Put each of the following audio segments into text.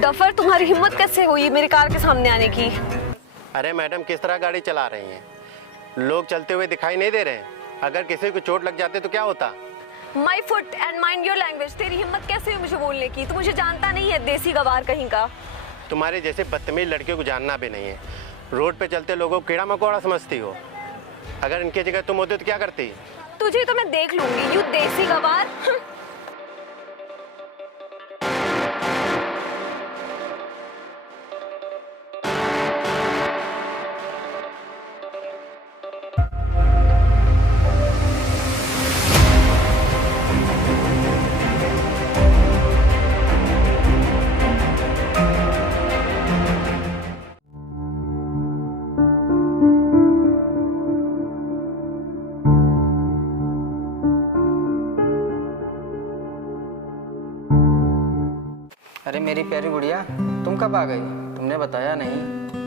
Duffer, तुम्हारी हिम्मत कैसे हुई मेरी कार के सामने आने की? अरे मैडम, किस तरह गाड़ी चला रही हैं? लोग चलते हुए दिखाई नहीं दे रहे हैं? अगर किसी को चोट लग जाती तो क्या होता? My foot and mind your language. तेरी हिम्मत कैसे हुई मुझे बोलने की? तू मुझे जानता नहीं है, देसी गवार कहीं का। तुम्हारे जैसे बदतमीज लड़कियों को जानना भी नहीं है। रोड पे चलते लोगों को कीड़ा मकोड़ा समझती हो। अगर इनकी जगह तुम होते तो क्या करती? तुझे तो मैं देख लूंगी, यू देसी गवार। अरे मेरी प्यारी गुड़िया, तुम कब आ गई? तुमने बताया नहीं,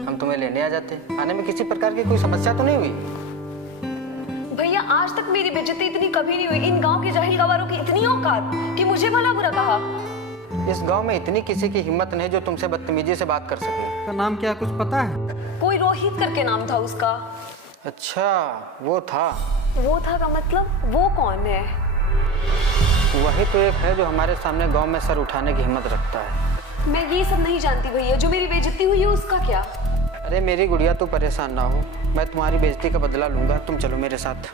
हम तुम्हें लेने आ जाते। आने में किसी प्रकार की कोई समस्या तो नहीं हुई? भैया, आज तक मेरी बेइज्जती इतनी कभी नहीं हुई। इन गांव के जाहिल गवारों की इतनी औकात कि मुझे भला बुरा कहा। इस गांव में इतनी किसी की हिम्मत नहीं जो तुमसे बदतमीजी से बात कर सके। उसका नाम क्या कुछ पता है? कोई रोहित करके नाम था उसका। अच्छा, वो था? वो था का मतलब? वो कौन है? वही तो एक है जो हमारे सामने गांव में सर उठाने की हिम्मत रखता है। मैं ये सब नहीं जानती भैया। जो मेरी बेइज्जती हुई है उसका क्या? अरे मेरी गुड़िया, तू परेशान ना हो, मैं तुम्हारी बेइज्जती का बदला लूंगा। तुम चलो मेरे साथ।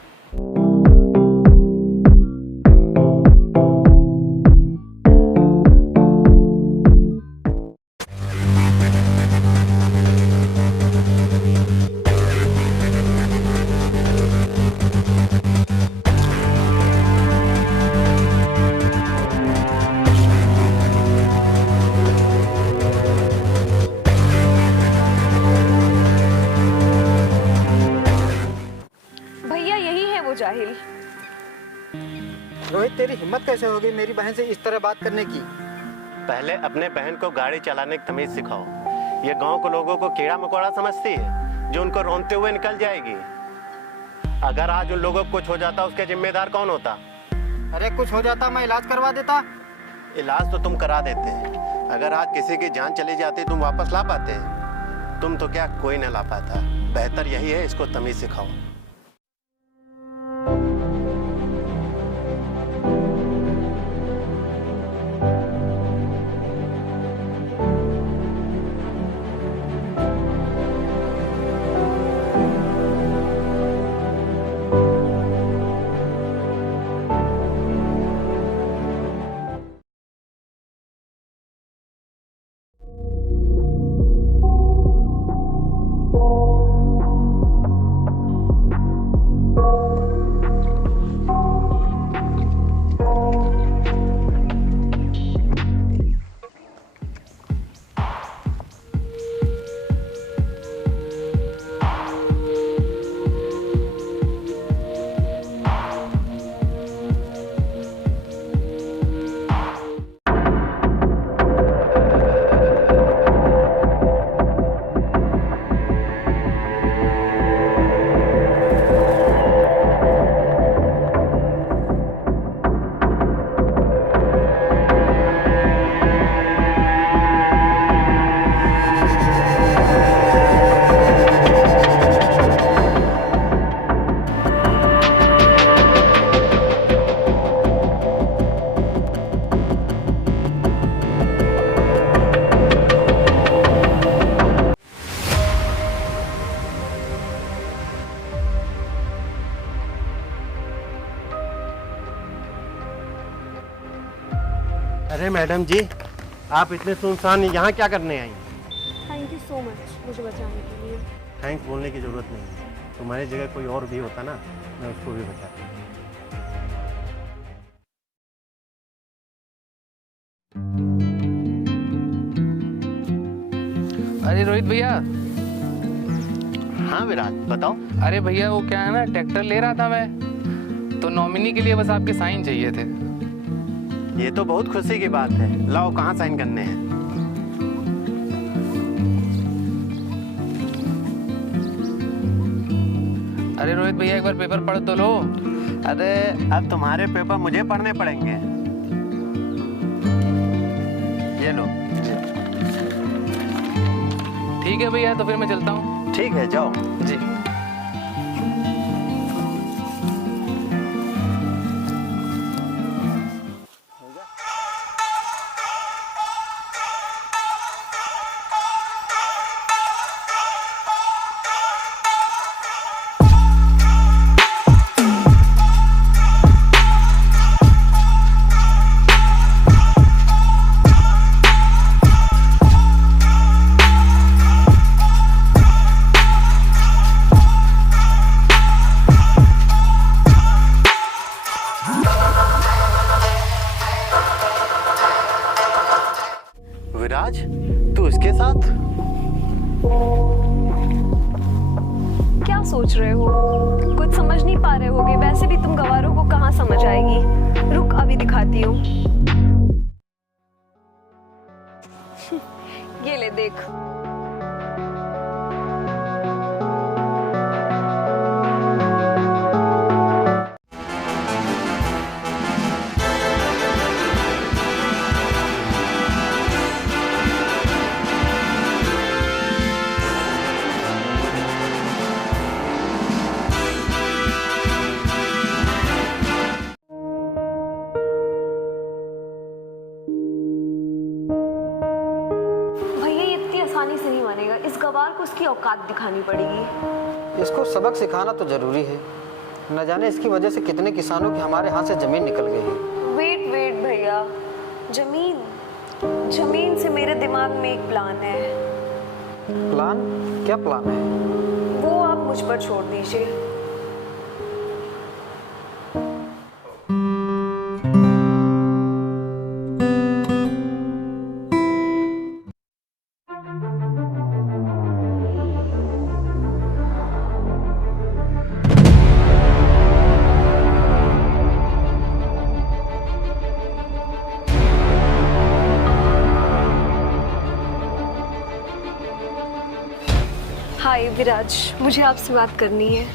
भैया, यही है वो जाहिल। रोहित, तेरी हिम्मत कैसे होगी मेरी बहन से इस तरह बात करने की? पहले अपने बहन को गाड़ी चलाने की तमीज सिखाओ। ये गांव के लोगों को कीड़ा मकोड़ा समझती है जो उनको रोनते हुए निकल जाएगी। अगर आज उन लोगों को कुछ हो जाता, उसके जिम्मेदार कौन होता? अरे कुछ हो जाता मैं इलाज करवा देता। इलाज तो तुम करा देते। अगर आज किसी की जान चली जाती तुम वापस ला पाते? तुम तो क्या, कोई न ला पाता। बेहतर यही है, इसको तमीज सिखाओ। अरे मैडम जी, आप इतने सुनसान यहाँ क्या करने आई? थैंक यू सो मच मुझे बचाने के लिए। थैंक्स बोलने की जरूरत नहीं है। तुम्हारी जगह कोई और भी होता ना, मैं उसको भी बचाता। अरे रोहित भैया। हाँ विराट, बताओ। अरे भैया, वो क्या है ना, ट्रैक्टर ले रहा था मैं, तो नॉमिनी के लिए बस आपके साइन चाहिए थे। ये तो बहुत खुशी की बात है। लाओ, कहाँ साइन करने हैं? अरे रोहित भैया, एक बार पेपर पढ़ तो लो। अरे अब तुम्हारे पेपर मुझे पढ़ने पड़ेंगे। ये लो। ठीक है भैया, तो फिर मैं चलता हूँ। ठीक है, जाओ। जी। विराज, तू इसके साथ? क्या सोच रहे हो? कुछ समझ नहीं पा रहे होगे। वैसे भी तुम गवारों को कहाँ समझ आएगी। रुक, अभी दिखाती हूँ। ये ले देख। आसानी से नहीं मानेगा। इस गवार को उसकी औकात दिखानी पड़ेगी। इसको सबक सिखाना तो जरूरी है। न जाने इसकी वजह से कितने किसानों की हमारे हाथ से जमीन निकल गई है। वेट वेट भैया, जमीन से मेरे दिमाग में एक प्लान है। प्लान? क्या प्लान है? वो आप मुझ पर छोड़ दीजिए। हाय विराज, मुझे आपसे बात करनी है।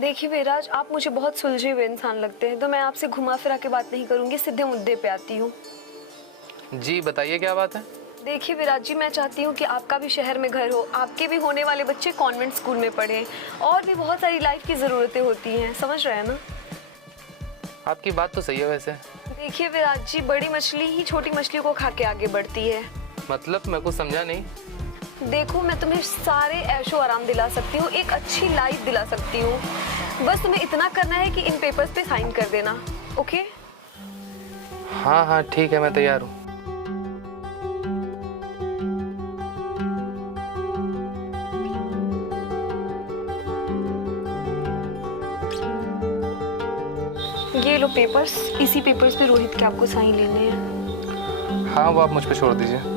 देखिए विराज, आप मुझे बहुत सुलझे हुए इंसान लगते हैं, तो मैं आपसे घुमा फिरा के बात नहीं करूंगी, सीधे मुद्दे पे आती हूँ। जी बताइए, क्या बात है? देखिए विराज जी, मैं चाहती हूँ कि आपका भी शहर में घर हो, आपके भी होने वाले बच्चे कॉन्वेंट स्कूल में पढ़ें, और भी बहुत सारी लाइफ की ज़रूरतें होती हैं, समझ रहे हैं ना? आपकी बात तो सही है वैसे। देखिए विराज जी, बड़ी मछली ही छोटी मछली को खा के आगे बढ़ती है। मतलब मैं कुछ समझा नहीं। देखो, मैं तुम्हें सारे ऐशो आराम दिला सकती हूँ, एक अच्छी लाइफ दिला सकती हूँ। बस तुम्हें इतना करना है कि इन पेपर्स पे साइन कर देना, ओके? हाँ हाँ ठीक है, मैं तैयार हूँ। ये लो पेपर्स, इसी पेपर्स पे रोहित के आपको साइन लेने हैं। हाँ, वो आप मुझ पे छोड़ दीजिए।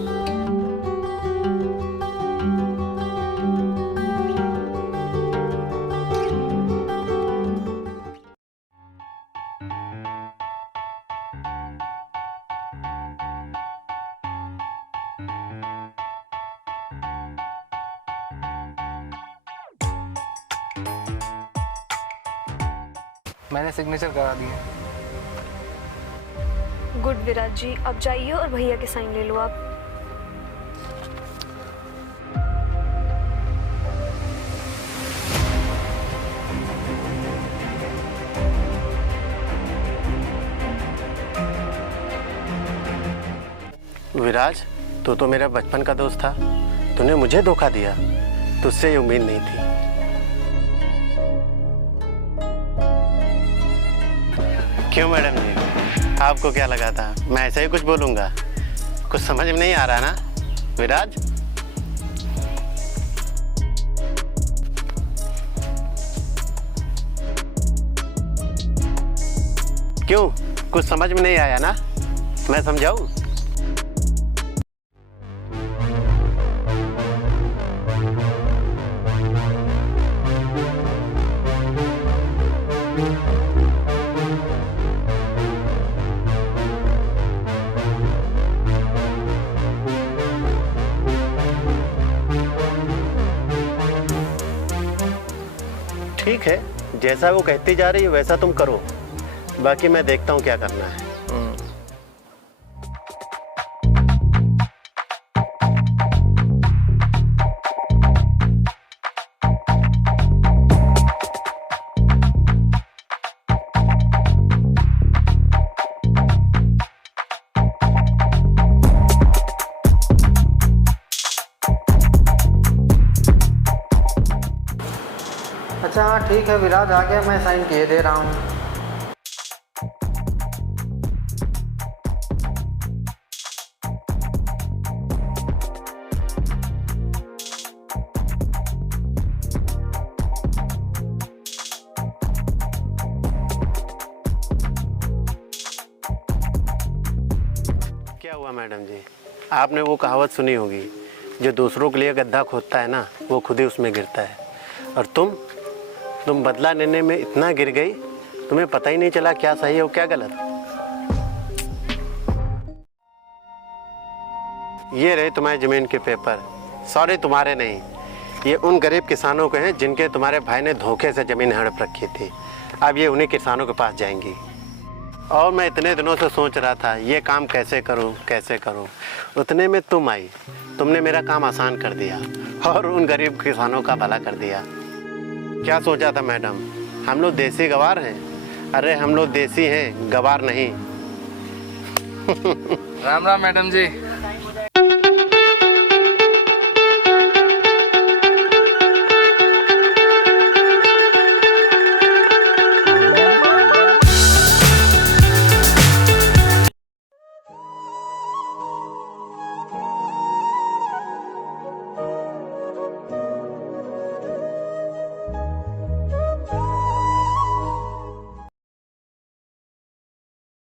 मैंने सिग्नेचर करा दिए। गुड विराज जी, अब जाइए और भैया के साइन ले लो आप। विराज, तू तो मेरा बचपन का दोस्त था, तूने मुझे धोखा दिया। तुझसे ये उम्मीद नहीं थी। क्यों मैडम जी, आपको क्या लगा था मैं ऐसा ही कुछ बोलूँगा? कुछ समझ में नहीं आ रहा ना विराज? क्यों, कुछ समझ में नहीं आया ना? मैं समझाऊँ? ठीक है, जैसा वो कहती जा रही है वैसा तुम करो, बाकी मैं देखता हूँ क्या करना है। अच्छा हाँ ठीक है विराज, आ गया, मैं साइन किए दे रहा हूँ। क्या हुआ मैडम जी, आपने वो कहावत सुनी होगी, जो दूसरों के लिए गड्ढा खोदता है ना वो खुद ही उसमें गिरता है। और तुम बदला लेने में इतना गिर गई, तुम्हें पता ही नहीं चला क्या सही है और क्या गलत। ये रहे तुम्हारे जमीन के पेपर। सॉरी तुम्हारे नहीं, ये उन गरीब किसानों के हैं जिनके तुम्हारे भाई ने धोखे से ज़मीन हड़प रखी थी। अब ये उन्हीं किसानों के पास जाएंगी। और मैं इतने दिनों से सोच रहा था ये काम कैसे करूं। उतने में तुम आई, तुमने मेरा काम आसान कर दिया और उन गरीब किसानों का भला कर दिया। क्या सोचा था मैडम, हम लोग देसी गवार हैं? अरे हम लोग देसी हैं, गवार नहीं। राम राम मैडम जी।